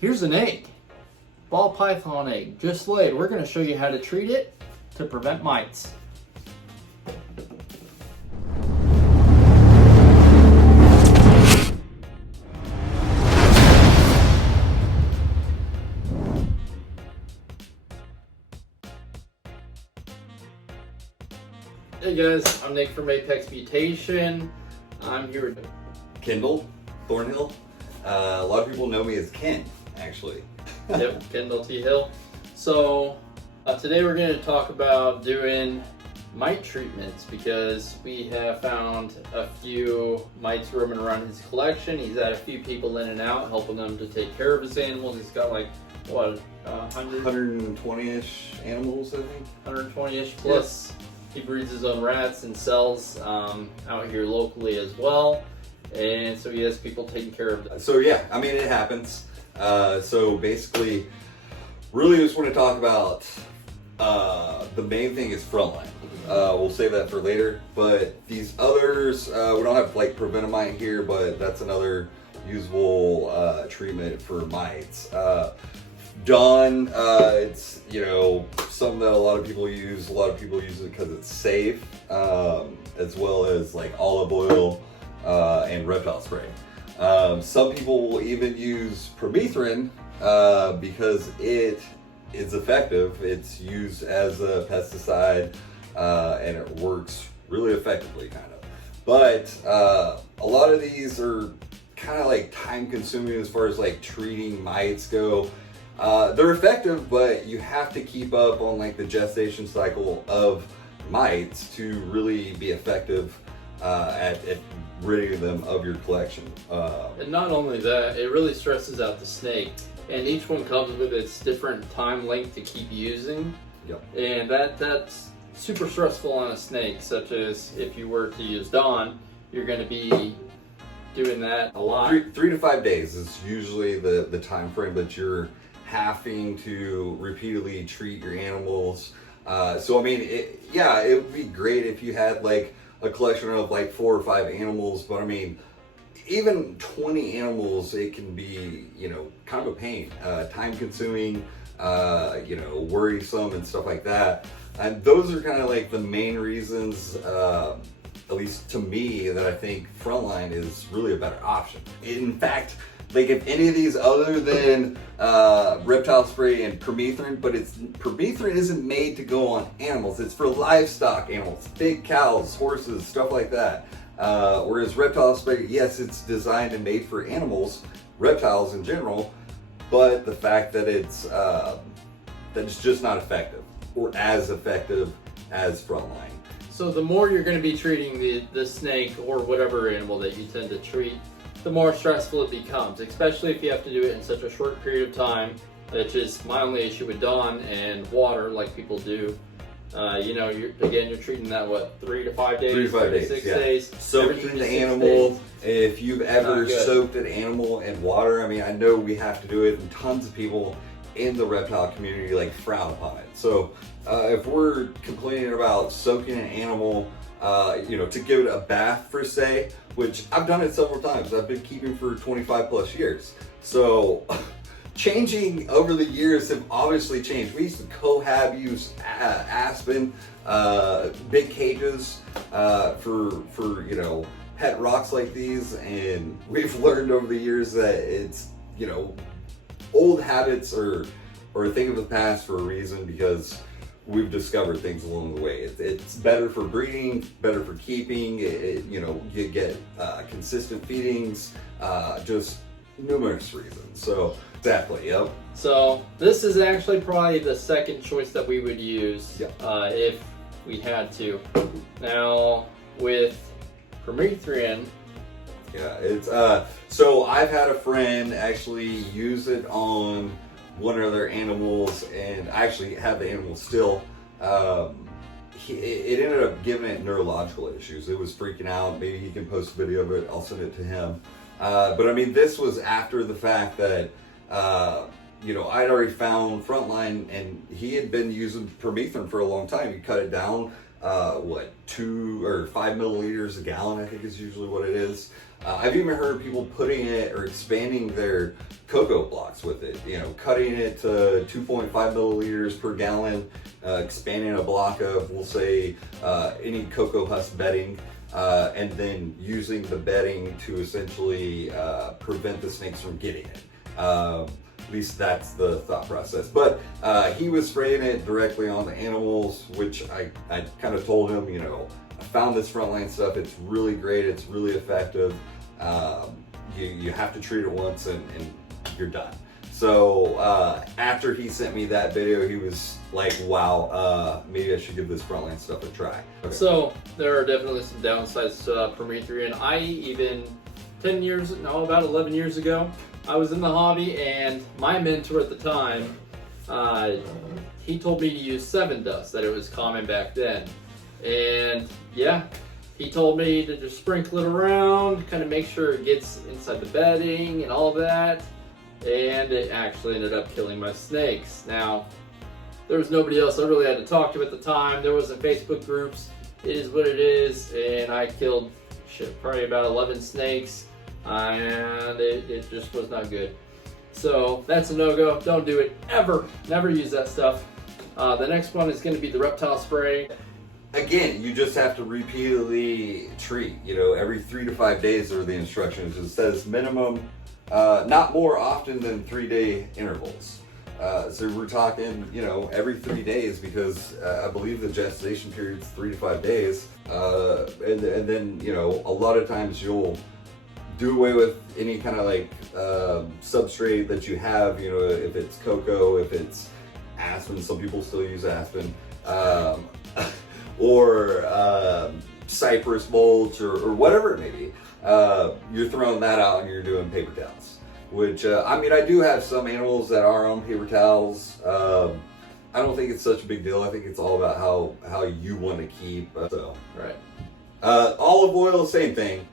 Here's an egg. Ball python egg, just laid. We're going to show you how to treat it to prevent mites. Hey guys, I'm Nick from Apex Mutation. I'm here with Kendall Thornhill. A lot of people know me as Ken, actually. Yep, Kendall T. Hill. So today we're going to talk about doing mite treatments because we have found a few mites roaming around his collection. He's had a few people in and out helping them to take care of his animals. He's got like, what, 120-ish animals, I think. 120-ish plus. He breeds his own rats and sells out here locally as well. And so he has people taking care of them. So yeah, I mean, it happens. So basically, really just want to talk about the main thing is Frontline. We'll save that for later. But these others, we don't have like Prevenamite here, but that's another usable treatment for mites. Dawn, it's, you know, something that a lot of people use. A lot of people use it because it's safe, as well as like olive oil and reptile spray. Some people will even use permethrin because it is effective. It's used as a pesticide and it works really effectively, kind of. But a lot of these are kind of like time consuming as far as like treating mites go. They're effective, but you have to keep up on like the gestation cycle of mites to really be effective at ridding them of your collection. And not only that, it really stresses out the snake. And each one comes with its different time length to keep using. Yep. And that's super stressful on a snake, such as if you were to use Dawn, you're going to be doing that a lot. 3 to 5 days is usually the time frame that you're having to repeatedly treat your animals. So I mean, it would be great if you had like a collection of like 4 or 5 animals, but I mean, even 20 animals, it can be, you know, kind of a pain, time consuming, you know, worrisome and stuff like that. And those are kind of like the main reasons, at least to me, that I think Frontline is really a better option. In fact, like if any of these other than reptile spray and permethrin, but permethrin isn't made to go on animals. It's for livestock animals, big cows, horses, stuff like that. Whereas reptile spray, yes, it's designed and made for animals, reptiles in general, but the fact that it's just not effective or as effective as Frontline. So the more you're going to be treating the snake or whatever animal that you tend to treat, the more stressful it becomes, especially if you have to do it in such a short period of time, which is my only issue with Dawn and water, like people do. You know, you're treating that, what, 3 to 5 days? 3 to 5 days, 6 yeah. days. Soaking the animal, if you've ever soaked an animal in water, I mean, I know we have to do it, and tons of people in the reptile community like frown upon it. So if we're complaining about soaking an animal, you know, to give it a bath per se, which I've done it several times. I've been keeping for 25 plus years. So changing over the years have obviously changed. We used to use aspen, big cages for you know, pet rocks like these, and we've learned over the years that it's, you know, old habits or a thing of the past for a reason, because we've discovered things along the way. It's better for breeding, better for keeping. You know, you get consistent feedings, just numerous reasons. So exactly, yep. So this is actually probably the second choice that we would use, yep, if we had to. Now with permethrin, yeah, it's so I've had a friend actually use it on one of their animals, and I actually have the animal still. It ended up giving it neurological issues. It was freaking out. Maybe he can post a video of it. I'll send it to him. But I mean, this was after the fact that you know, I'd already found Frontline, and he had been using permethrin for a long time. He cut it down what, 2 or 5 milliliters a gallon, I think is usually what it is. I've even heard people putting it or expanding their cocoa blocks with it, you know, cutting it to 2.5 milliliters per gallon, expanding a block of, we'll say, any cocoa husk bedding, and then using the bedding to essentially prevent the snakes from getting it. At least that's the thought process. But he was spraying it directly on the animals, which I kind of told him, you know, I found this Frontline stuff. It's really great. It's really effective. You have to treat it once and you're done. So after he sent me that video, he was like, wow, maybe I should give this Frontline stuff a try. Okay. So there are definitely some downsides to Permethrin. And I even about 11 years ago, I was in the hobby, and my mentor at the time, he told me to use 7 Dust, that it was common back then. And yeah, he told me to just sprinkle it around, kind of make sure it gets inside the bedding and all that. And it actually ended up killing my snakes. Now, there was nobody else I really had to talk to at the time. There wasn't Facebook groups. It is what it is. And I killed probably about 11 snakes. And it just was not good. So that's a no-go. Don't do it ever. Never use that stuff. The next one is going to be the reptile spray. Again, you just have to repeatedly treat. You know, every 3 to 5 days are the instructions. It says minimum, not more often than 3-day intervals. So we're talking, you know, every 3 days, because I believe the gestation period is 3 to 5 days. And then, you know, a lot of times you'll do away with any kind of like substrate that you have, you know, if it's cocoa, if it's aspen, some people still use aspen, or cypress mulch, or whatever it may be. You're throwing that out and you're doing paper towels, which, I mean, I do have some animals that are on paper towels. I don't think it's such a big deal. I think it's all about how you want to keep. So, right. Olive oil, same thing.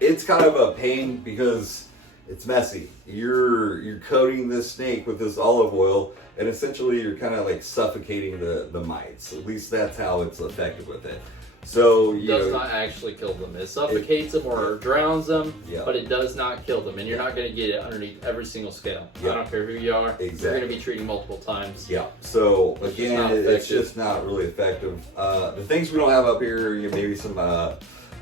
It's kind of a pain because it's messy. You're coating this snake with this olive oil, and essentially you're kind of like suffocating the mites. At least that's how it's effective with it. So it does not actually kill them. It suffocates them or drowns them, but it does not kill them. And you're not going to get it underneath every single scale. I don't care who you are. Exactly. You're going to be treating multiple times. Yeah. So again, it's just not really effective. The things we don't have up here, you know, maybe some.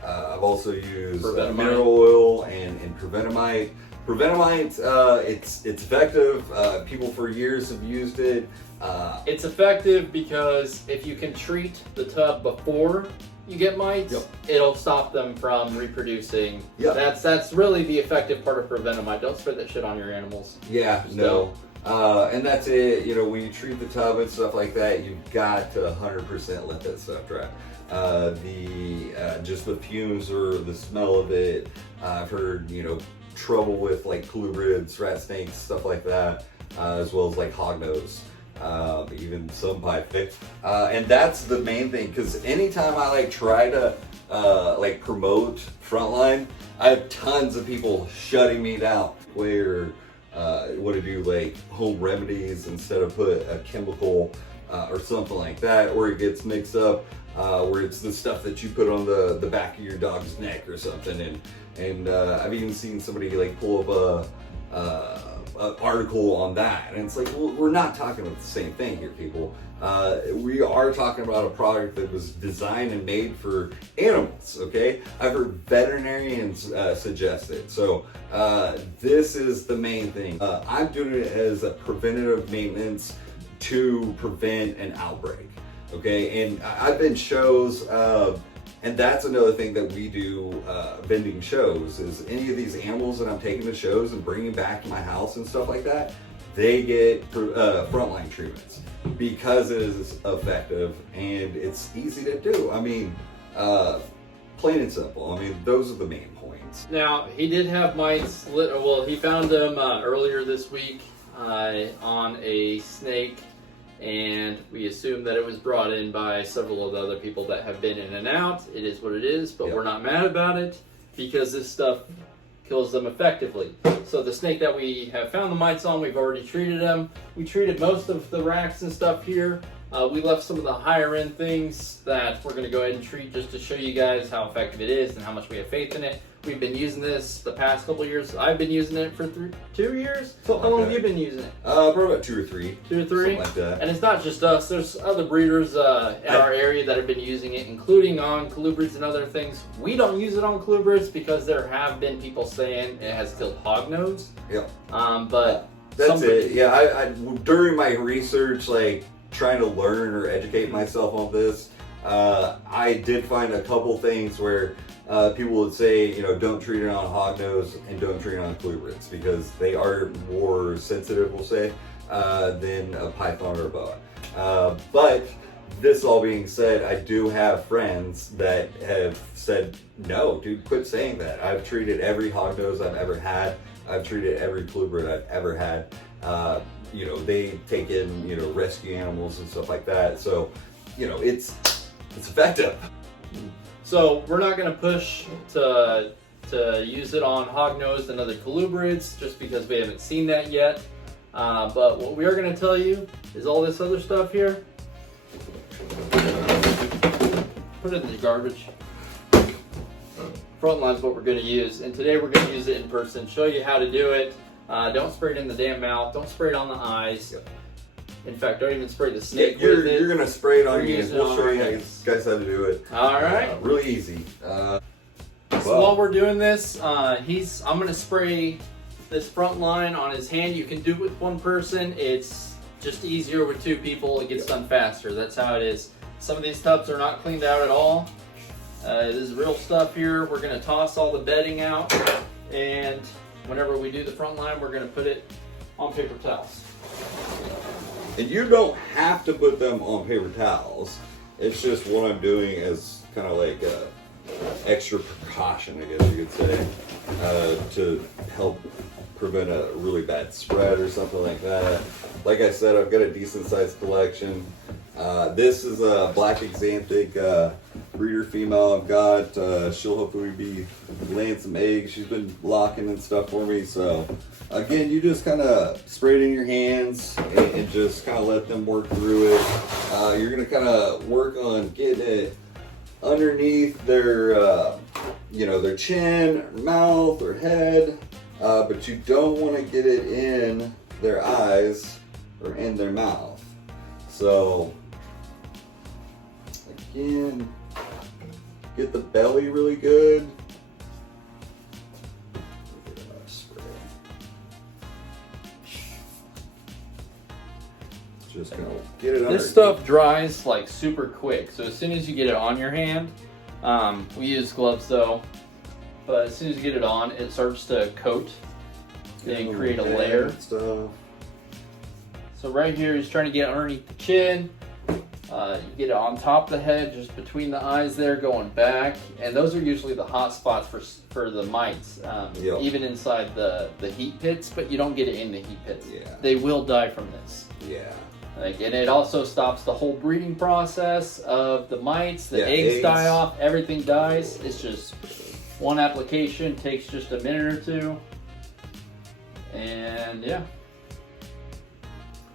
I've also used mineral oil and Prevenamite. Prevenamite, it's effective. People for years have used it. It's effective because if you can treat the tub before you get mites, it'll stop them from reproducing. That's really the effective part of Prevenamite. Don't spray that shit on your animals. Yeah, no. And that's it. You know, when you treat the tub and stuff like that, you've got to 100% let that stuff dry. Just the fumes or the smell of it. I've heard, you know, trouble with like colubrids, rat snakes, stuff like that, as well as like hognose, even some python. And that's the main thing, because anytime I like try to like promote Frontline, I have tons of people shutting me down where want to do like home remedies instead of put a chemical or something like that, or it gets mixed up where it's the stuff that you put on the back of your dog's neck or something. And I've even seen somebody like pull up an article on that, and it's like, well, we're not talking about the same thing here, people. We are talking about a product that was designed and made for animals, okay? I've heard veterinarians suggest it. So this is the main thing. I'm doing it as a preventative maintenance to prevent an outbreak, okay? And I've been shows, and that's another thing that we do, vending shows, is any of these animals that I'm taking to shows and bringing back to my house and stuff like that, they get Frontline treatments because it is effective and it's easy to do. I mean, plain and simple. I mean, those are the main points. Now, he did have mites, he found them earlier this week on a snake, and we assume that it was brought in by several of the other people that have been in and out. It is what it is, but we're not mad about it because this stuff kills them effectively. So the snake that we have found the mites on, we've already treated them. We treated most of the racks and stuff here, We left some of the higher end things that we're going to go ahead and treat just to show you guys how effective it is and how much we have faith in it. We've been using this the past couple of years. I've been using it for 2 years. How long have you been using it? Probably about 2 or 3. 2 or 3? Something like that. And it's not just us. There's other breeders in our area that have been using it, including on colubrids and other things. We don't use it on colubrids because there have been people saying it has killed hognose. Yep. But that's it. Yeah, I during my research, like trying to learn or educate myself on this, I did find a couple things where people would say, you know, don't treat it on hognose and don't treat it on colubrids because they are more sensitive, we'll say, than a python or a boa. But this all being said, I do have friends that have said, no, dude, quit saying that. I've treated every hognose I've ever had. I've treated every colubrid I've ever had. You know, they take in, you know, rescue animals and stuff like that. So, you know, it's effective. So we're not going to push to use it on hognose and other colubrids just because we haven't seen that yet. But what we are going to tell you is all this other stuff here. Put it in the garbage. Frontline is what we're going to use, and today we're going to use it in person. Show you how to do it. Don't spray it in the damn mouth. Don't spray it on the eyes. In fact, don't even spray the snake with it. You're going to spray it on We're your hands. using it We'll on show our you hands. guys how to do it. All right. Really easy. So while we're doing this, I'm going to spray this Frontline on his hand. You can do it with one person. It's just easier with 2 people. It gets done faster. That's how it is. Some of these tubs are not cleaned out at all. This is real stuff here. We're going to toss all the bedding out, and whenever we do the Frontline, we're going to put it on paper towels. And you don't have to put them on paper towels. It's just what I'm doing as kind of like a extra precaution, I guess you could say, to help prevent a really bad spread or something like that. Like I said, I've got a decent sized collection. This is a black axanthic breeder female I've got. She'll hopefully be laying some eggs. She's been locking and stuff for me. So again, you just kind of spray it in your hands and just kind of let them work through it. You're going to kind of work on getting it underneath their, you know, their chin, or mouth, or head. But you don't want to get it in their eyes or in their mouth. So again, get the belly really good. Just gonna get it under. This stuff dries like super quick, so as soon as you get it on your hand, we use gloves though, but as soon as you get it on, it starts to coat and create a layer. Stuff. So right here, he's trying to get underneath the chin. You get it on top of the head, just between the eyes there, going back. And those are usually the hot spots for the mites, Yep. even inside the heat pits, but you don't get it in the heat pits. Yeah. They will die from this. Yeah. And it also stops the whole breeding process of the mites. The eggs die off, everything dies. It's just one application, takes just a minute or 2. And yeah.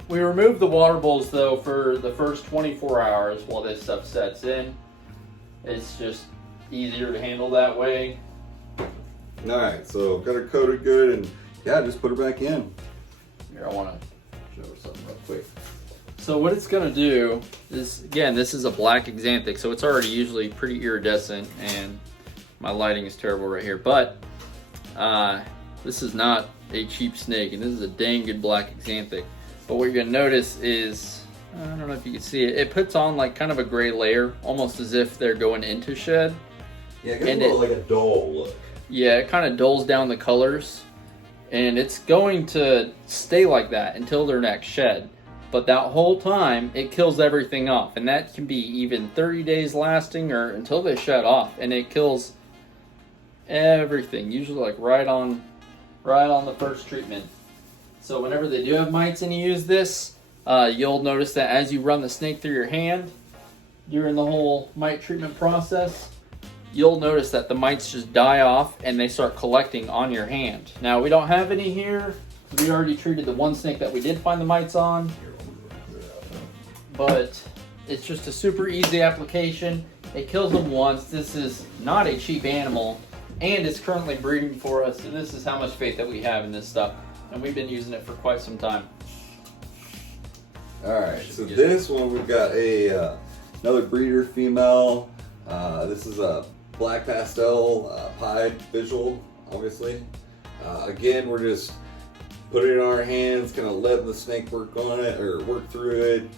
We remove the water bowls though for the first 24 hours while this stuff sets in. It's just easier to handle that way. Alright, so got her coated good, and yeah, just put her back in. Here, I want to show her something real quick. So what it's going to do is, again, this is a black axanthic, so it's already usually pretty iridescent, and my lighting is terrible right here, but this is not a cheap snake, and this is a dang good black axanthic. But what you're going to notice is, I don't know if you can see it, it puts on like kind of a gray layer, almost as if they're going into shed. Yeah, it gives like a dull look. Yeah, it kind of dulls down the colors, and it's going to stay like that until their next shed. But that whole time, it kills everything off, and that can be even 30 days lasting or until they shed off, and it kills everything, usually like right on the first treatment. So whenever they do have mites and you use this, you'll notice that as you run the snake through your hand during the whole mite treatment process, you'll notice that the mites just die off and they start collecting on your hand. Now we don't have any here. We already treated the one snake that we did find the mites on. but it's just a super easy application. It kills them once. This is not a cheap animal, and it's currently breeding for us. So this is how much faith that we have in this stuff, and we've been using it for quite some time. All right, so this one we've got a another breeder female. This is a black pastel pied visual, obviously. Again, we're just putting it in our hands, kind of letting the snake work on it or work through it,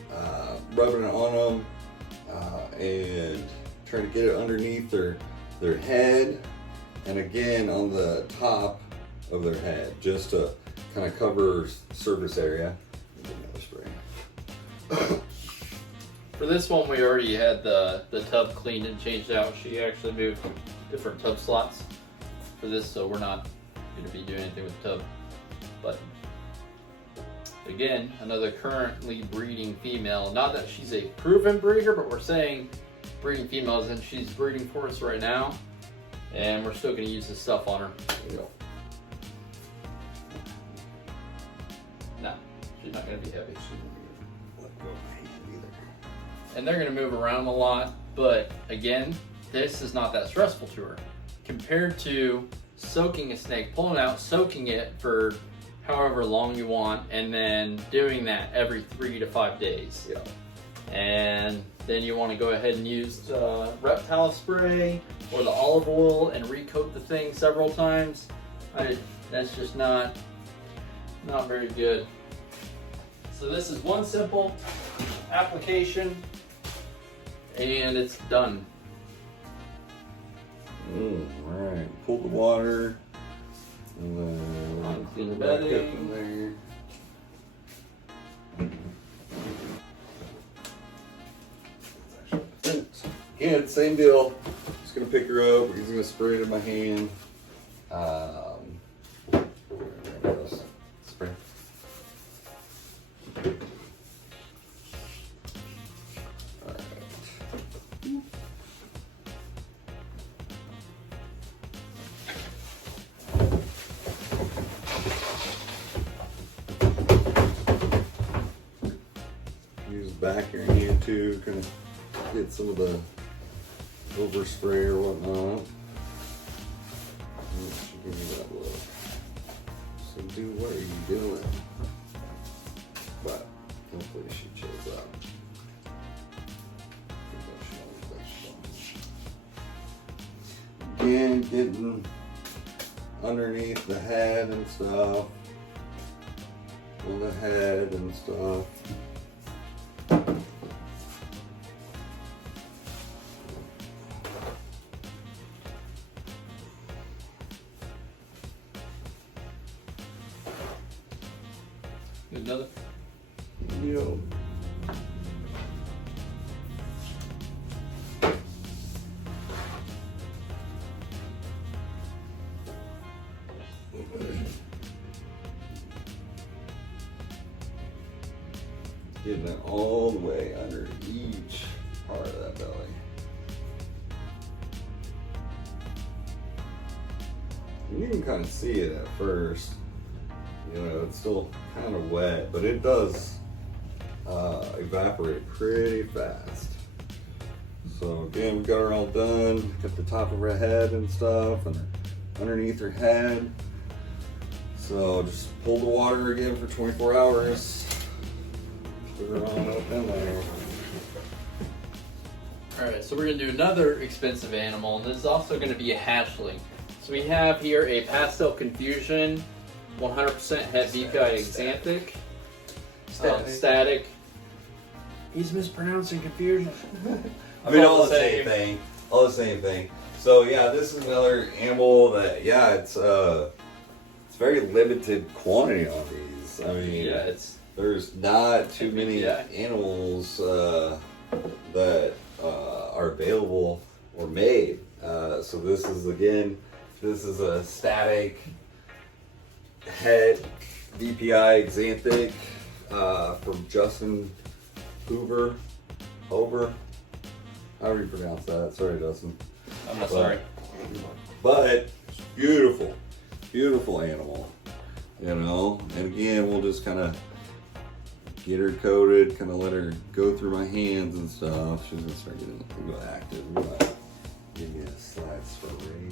rubbing it on them, and trying to get it underneath their head, and again on the top of their head, just to kind of cover surface area. Get another spray. For this one, we already had the tub cleaned and changed out. She actually moved different tub slots for this, so we're not going to be doing anything with the tub. But again, another currently breeding female. Not that she's a proven breeder, but we're saying breeding females, and she's breeding for us right now. And we're still going to use this stuff on her. There you go. No, she's not going to be heavy. Let go of my hand either. And they're going to move around a lot, but again, this is not that stressful to her compared to soaking a snake, pulling out, soaking it for however long you want, and then doing that every 3 to 5 days. Yeah. And then you want to go ahead and use reptile spray or the olive oil and recoat the thing several times. That's just not very good. So this is one simple application, and it's done. Alright, pull the water, and then Clean the back up bedding. in there. Again, same deal. Just gonna pick her up. He's gonna spray it in my hand. There goes. Spray. Alright. Use the back of your hand too, kind of get some of the overspray or whatnot. She give me that look. So, dude, what are you doing? But hopefully she chills out. Again, getting underneath the head and stuff. On the head and stuff. Another. Yo. Getting it all the way under each part of that belly. And you can kind of see it at first. You know, it's still kind of wet, but it does evaporate pretty fast. So again, we got her all done. Got the top of her head and stuff, and underneath her head. So just pull the water again for 24 hours. Put her on up in there. Alright, so we're going to do another expensive animal, and this is also going to be a hatchling. So we have here a Pastel Confusion, 100% het VPI Exanthic, static. He's mispronouncing Confusion. I mean, all the same thing. All the same thing. So yeah, this is another animal that it's very limited quantity on these. I mean, Yeah, there's not too many Yeah. animals that are available or made. So this is a static het VPI Exanthic from Justin Hoover, however you pronounce that. Sorry, Justin. I'm not sorry. But beautiful, beautiful animal, you know. And again, we'll just kind of get her coated, kind of let her go through my hands and stuff. She's gonna start getting a little active. Give me a slight spray.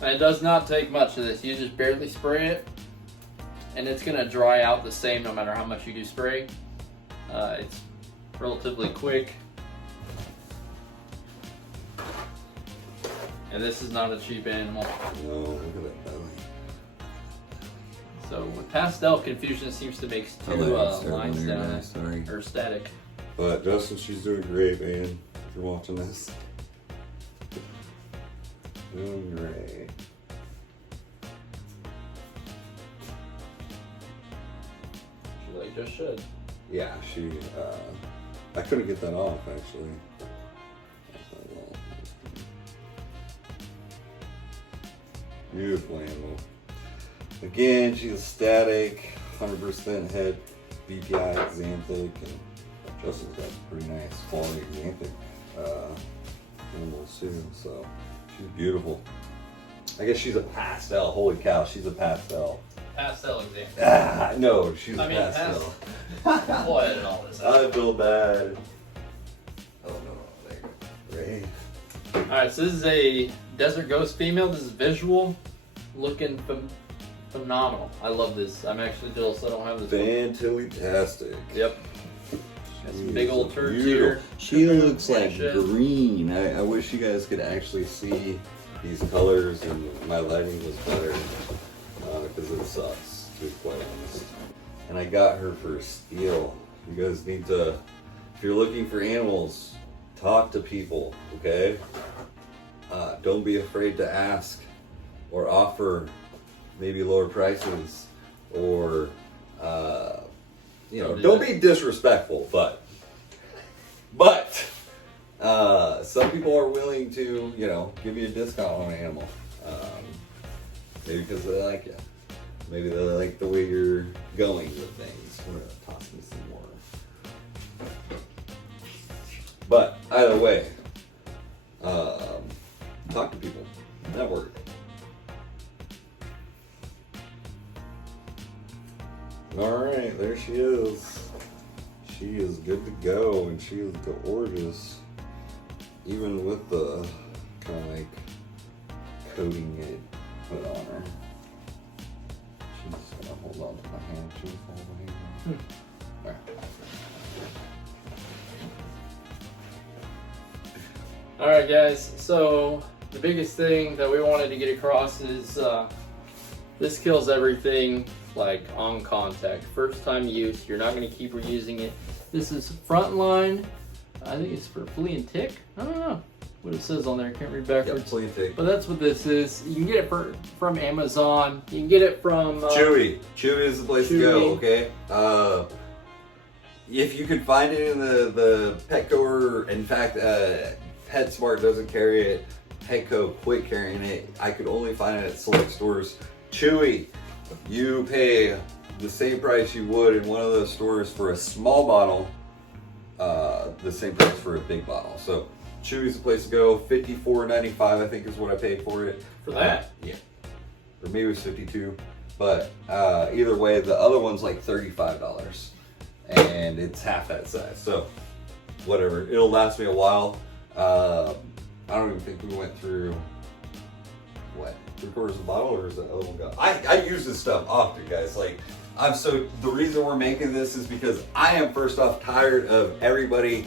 And it does not take much of this. You just barely spray it, and it's gonna dry out the same no matter how much you do spray. It's relatively quick. And this is not a cheap animal. No, look at that belly. So with pastel, confusion seems to make two lines down there. Sorry. Or static. But Justin, she's doing great, man. If you're watching this. Doing great. She like just should. Yeah, I couldn't get that off actually. Beautiful animal. Again, she's static, 100% head BPI xanthic, and Justin's got pretty nice quality xanthic animals too, so she's beautiful. I guess she's a pastel. Holy cow, she's a pastel. Pastel example. No, she's a pastel. We'll edit all this out. I feel bad. Oh no, there. Great. Alright, so this is a Desert Ghost female. This is visual. Looking phenomenal. I love this. I'm actually jealous I don't have this Fantastic. Yep. Got some big old turds here. She looks like green. I wish you guys could actually see these colors, and my lighting was better because it sucks, to be quite honest. And I got her for a steal. You guys need to, if you're looking for animals, talk to people, okay? Don't be afraid to ask or offer maybe lower prices, or don't be disrespectful, but some people are willing to, give you a discount on an animal. Maybe because they like you. Maybe they like the way you're going with things. I'm gonna toss me some more. But either way, talk to people. Network. Alright, there she is. She is good to go, and she is gorgeous. Even with the kind of like coating it put on her. She's just gonna hold on to my hand. She's holding my hand. There. Alright guys, so the biggest thing that we wanted to get across is this kills everything like on contact. First time use, you're not going to keep reusing it. This is Frontline. I think it's for flea and tick. I don't know what it says on there. I can't read backwards. Yep, flea and tick. But that's what this is. You can get it from Amazon. You can get it from Chewy. Chewy is the place to go, okay? If you can find it in the Petco, or in fact, PetSmart doesn't carry it. Petco quit carrying it. I could only find it at select stores. Chewy, you pay the same price you would in one of those stores for a small bottle, the same price for a big bottle. So Chewy's the place to go. $54.95 I think is what I paid for it. For that? Yeah. Or maybe it was $52. But either way, the other one's like $35. And it's half that size. So whatever. It'll last me a while. I don't even think we went through, what, 3/4 of the bottle, or is that other one gone? I use this stuff often, guys. Like, the reason we're making this is because I am, first off, tired of everybody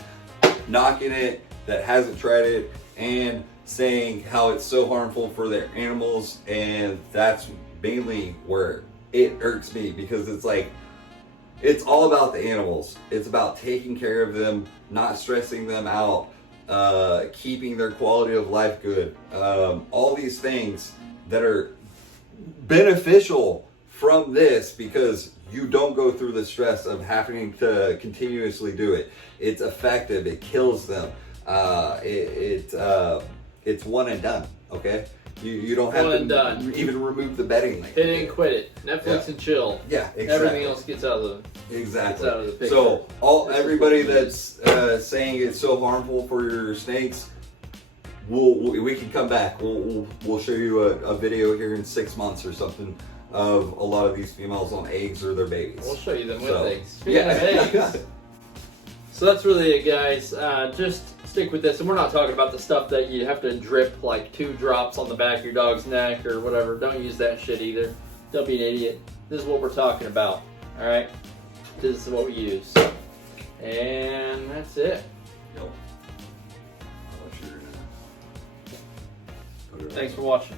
knocking it that hasn't tried it and saying how it's so harmful for their animals, and that's mainly where it irks me, because it's like, it's all about the animals. It's about taking care of them, not stressing them out, keeping their quality of life good, all these things that are beneficial from this, because you don't go through the stress of having to continuously do it. It's effective. It kills them. It's one and done. Okay, you don't have to even remove the bedding link. Hit it and quit it. Netflix and chill. Yeah, exactly. Everything else gets out of the picture. So everybody that's saying it's so harmful for your snakes, we can come back. We'll show you a video here in 6 months or something of a lot of these females on eggs or their babies. We'll show you them with So, eggs. Speaking of eggs. So that's really it, guys. Just stick with this, and we're not talking about the stuff that you have to drip like 2 drops on the back of your dog's neck or whatever. Don't use that shit either. Don't be an idiot. This is what we're talking about. All right. This is what we use, and that's it. Yep. Thanks for watching.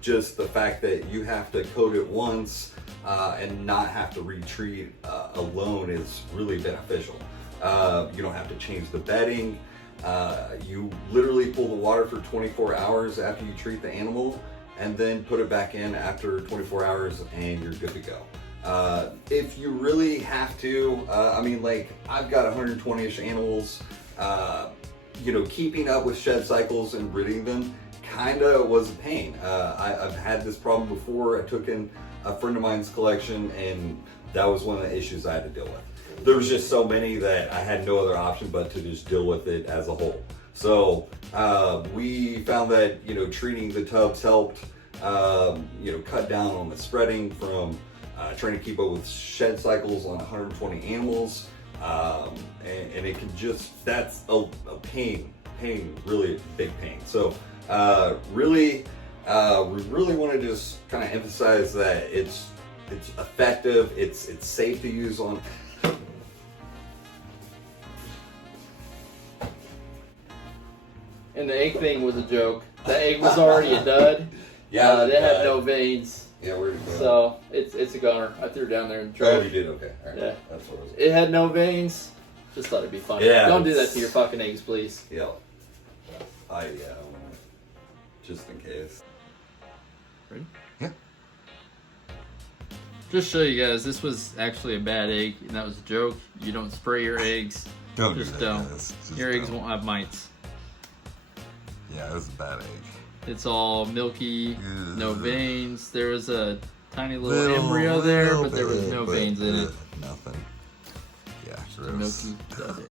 Just the fact that you have to coat it once and not have to retreat alone is really beneficial. You don't have to change the bedding. You literally pull the water for 24 hours after you treat the animal and then put it back in after 24 hours and you're good to go. If you really have to, I mean, like I've got 120-ish animals, you know, keeping up with shed cycles and ridding them kinda was a pain. I've had this problem before. I took in a friend of mine's collection and that was one of the issues I had to deal with. There was just so many that I had no other option but to just deal with it as a whole. So we found that, you know, treating the tubs helped, you know, cut down on the spreading from trying to keep up with shed cycles on 120 animals. And it can just, that's a pain, really big pain. So really, we really want to just kind of emphasize that it's effective, it's safe to use on. And the egg thing was a joke. The egg was already a dud. Yeah, they had no veins. Yeah, where did it go? So it's a goner. I threw it down there and Oh, drove. you did? Okay. All right. Yeah. That's what it was. It had no veins. Just thought it'd be funny. Yeah, Don't do that to your fucking eggs, please. Yeah. Just in case. Ready? Yeah. Just show you guys, this was actually a bad egg, and that was a joke. You don't spray your eggs. Don't Just do that, don't. guys. Just Your eggs don't. won't have mites. Yeah, it was a bad egg. It's all milky, no Ugh. veins. There was a tiny little embryo there, but there was no veins in it. Nothing. Yeah, Just a gross. milky.